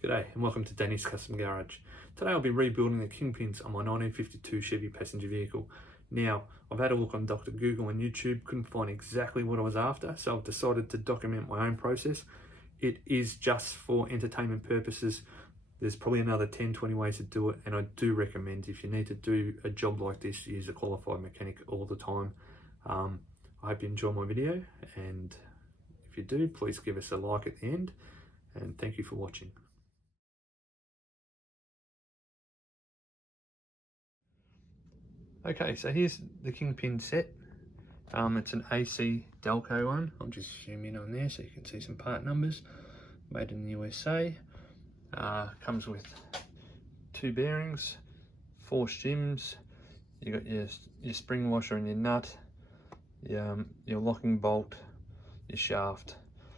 G'day and welcome to Danny's Custom Garage. Today I'll be rebuilding the kingpins on my 1952 Chevy passenger vehicle. Now, I've had a look on Dr. Google and YouTube, couldn't find exactly what I was after, so I've decided to document my own process. It is just for entertainment purposes. There's probably another 10-20 ways to do it, and I do recommend if you need to do a job like this, use a qualified mechanic all the time. I hope you enjoy my video, and if you do, please give us a like at the end, and thank you for watching. Okay, so here's the kingpin set. It's an AC Delco one. I'll just zoom in on there so you can see some part numbers. Made in the USA. Comes with 2 bearings, 4 shims. You got your spring washer and your nut, your locking bolt, your shaft.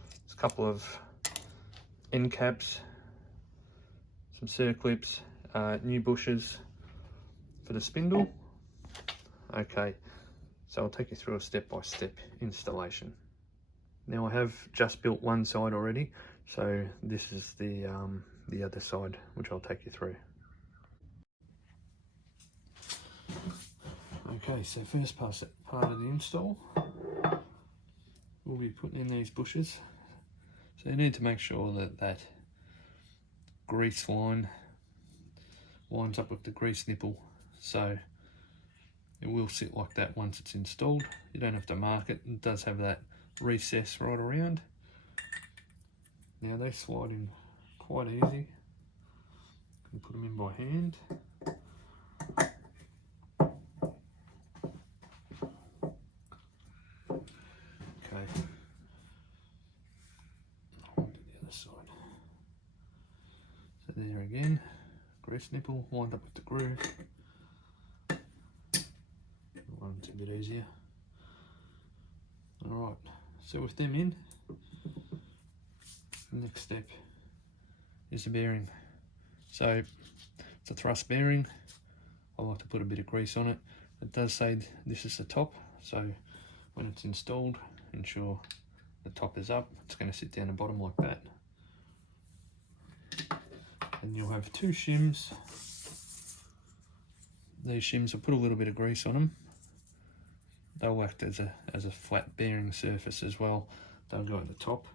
There's a couple of end caps, some circlips, new bushes for the spindle. Okay, so I'll take you through a step-by-step installation. Now I have just built one side already, so this is the other side, which I'll take you through. Okay, so first part of the install, we'll be putting in these bushes. So you need to make sure that that grease line lines up with the grease nipple, so it will sit like that once it's installed. You don't have to mark it. It does have that recess right around. Now they slide in quite easy. You can put them in by hand. Okay. On to the other side. So there again, grease nipple lined up with the groove. One's a bit easier. Alright, so with them in, the next step is the bearing. So it's a thrust bearing. I like to put a bit of grease on it. It does say this is the top, so when it's installed, ensure the top is up. It's going to sit down the bottom like that. And you'll have 2 shims. These shims, I'll put a little bit of grease on them. They'll act as a flat bearing surface as well. They'll go at the top,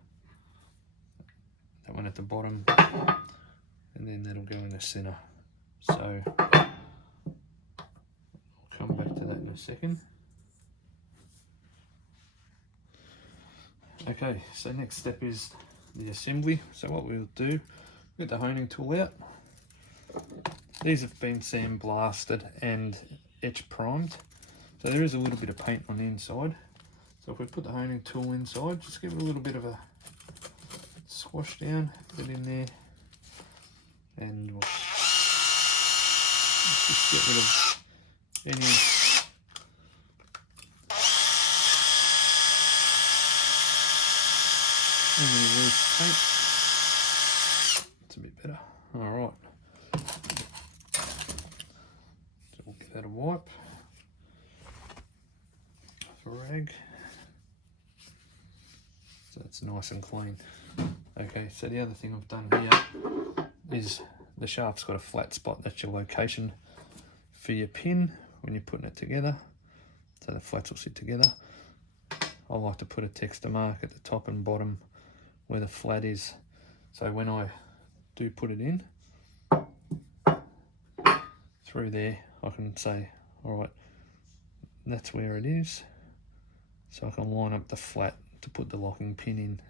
that one at the bottom, and then that'll go in the center. So I'll come back to that in a second. Okay, so next step is the assembly. So what we'll do, get the honing tool out. These have been sandblasted and etch primed. So there is a little bit of paint on the inside. So if we put the honing tool inside, just give it a little bit of a squash down, put it in there, and we'll just get rid of any loose paint. It's a bit better. Alright. So we'll give that a wipe. Rag, so it's nice and clean. Okay, so the other thing I've done here is the shaft's got a flat spot. That's your location for your pin when you're putting it together, so the flats will sit together. I like to put a texture mark at the top and bottom where the flat is, so when I do put it in through there, I can say, all right, that's where it is. So I can line up the flat to put the locking pin in.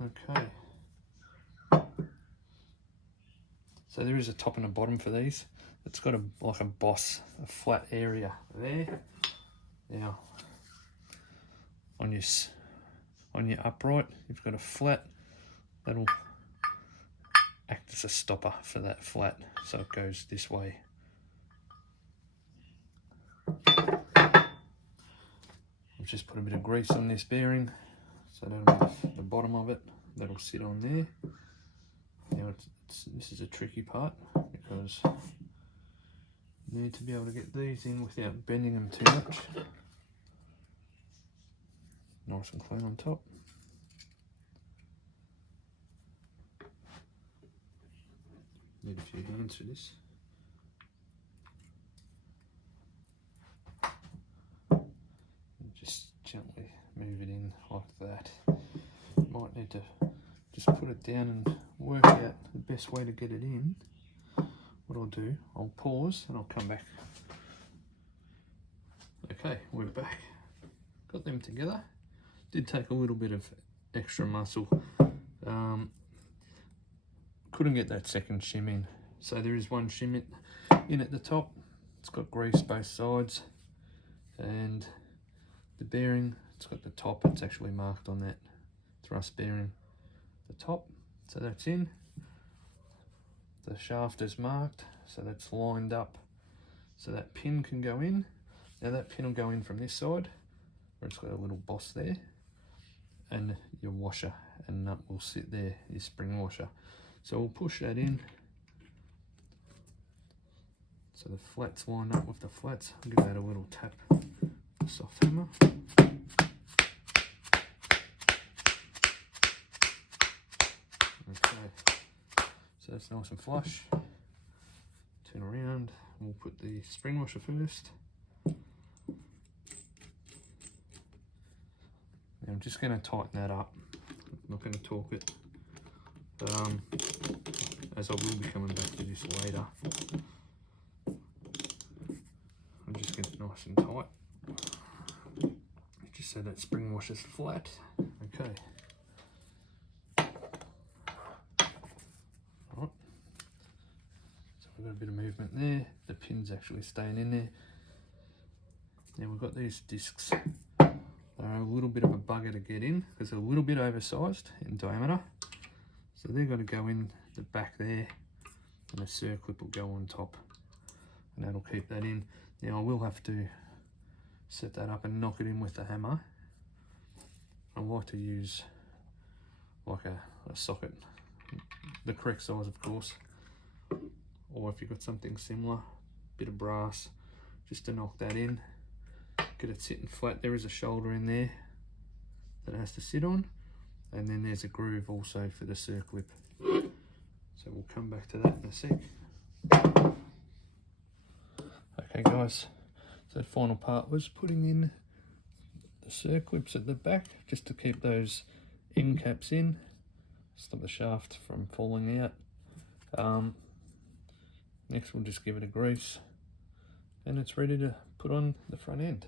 Okay. So there is a top and a bottom for these. It's got like a boss, a flat area there. Now, on your upright, you've got a flat that'll act as a stopper for that flat, so it goes this way. I've just put a bit of grease on this bearing, so that'll be the bottom of it. That'll sit on there. Now this is a tricky part because you need to be able to get these in without bending them too much. Nice and clean on top. Need a few hands for this. And just gently move it in like that. Might need to just put it down and work out the best way to get it in. What I'll do, I'll pause and I'll come back. Okay, we're back. Got them together. Did take a little bit of extra muscle. Couldn't get that second shim in. So there is one shim in at the top. It's got grease both sides. And the bearing, it's got the top, it's actually marked on that thrust bearing, the top. So that's in. The shaft is marked, so that's lined up. So that pin can go in. Now that pin will go in from this side, where it's got a little boss there. And your washer and nut will sit there, your spring washer. So we'll push that in. So the flats line up with the flats. I'll give that a little tap with the soft hammer. Okay, so that's nice and flush. Turn around, we'll put the spring washer first. Now I'm just going to tighten that up. I'm not going to torque it, as I will be coming back to this later. I'm just going to nice and tight, just so that spring washer's flat. Okay. Alright. So we've got a bit of movement there. The pin's actually staying in there. Now we've got these discs. They're a little bit of a bugger to get in because they're a little bit oversized in diameter. So they're going to go in the back there, and the circlip will go on top, and that'll keep that in. Now I will have to set that up and knock it in with the hammer. I like to use like a socket, the correct size of course, or if you've got something similar, bit of brass, just to knock that in. Get it sitting flat. There is a shoulder in there that it has to sit on, and then there's a groove also for the circlip. So we'll come back to that in a sec. Okay guys, so the final part was putting in the circlips at the back just to keep those end caps in, stop the shaft from falling out. Next we'll just give it a grease and it's ready to put on the front end.